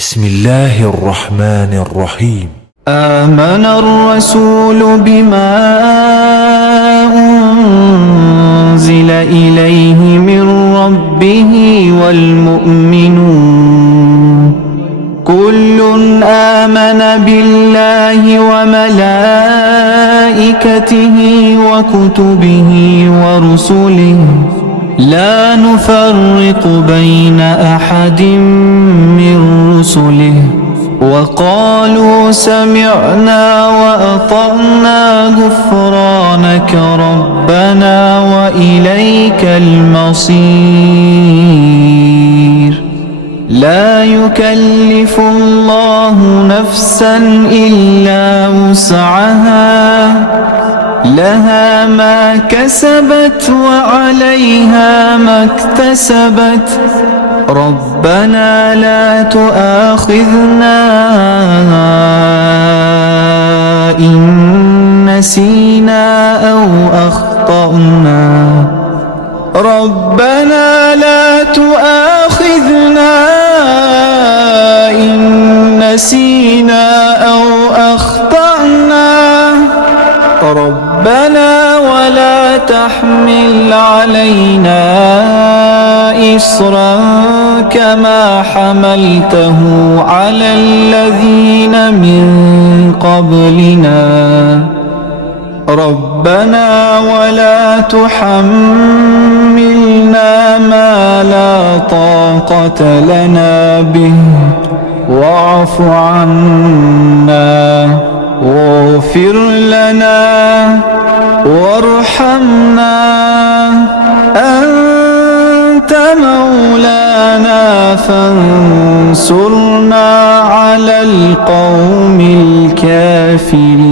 بسم الله الرحمن الرحيم. آمن الرسول بما أنزل إليه من ربه والمؤمنون كل آمن بالله وملائكته وكتبه ورسله لا نفرق بين أحد من رسله وقالوا سمعنا وأطعنا غفرانك ربنا وإليك المصير. لا يكلف الله نفسا إلا وسعها لها ما كسبت وعليها ما اكتسبت ربنا لا تؤاخذنا إن نسينا أو أخطأنا ربنا لا تؤاخذنا إن نسينا أو أخطأنا ربنا ولا تحمل علينا إصرا كما حملته على الذين من قبلنا ربنا ولا تحملنا ما لا طاقة لنا به واعف عنا واغفر لنا وارحمنا أنت مولانا فانصرنا على القوم الكافرين.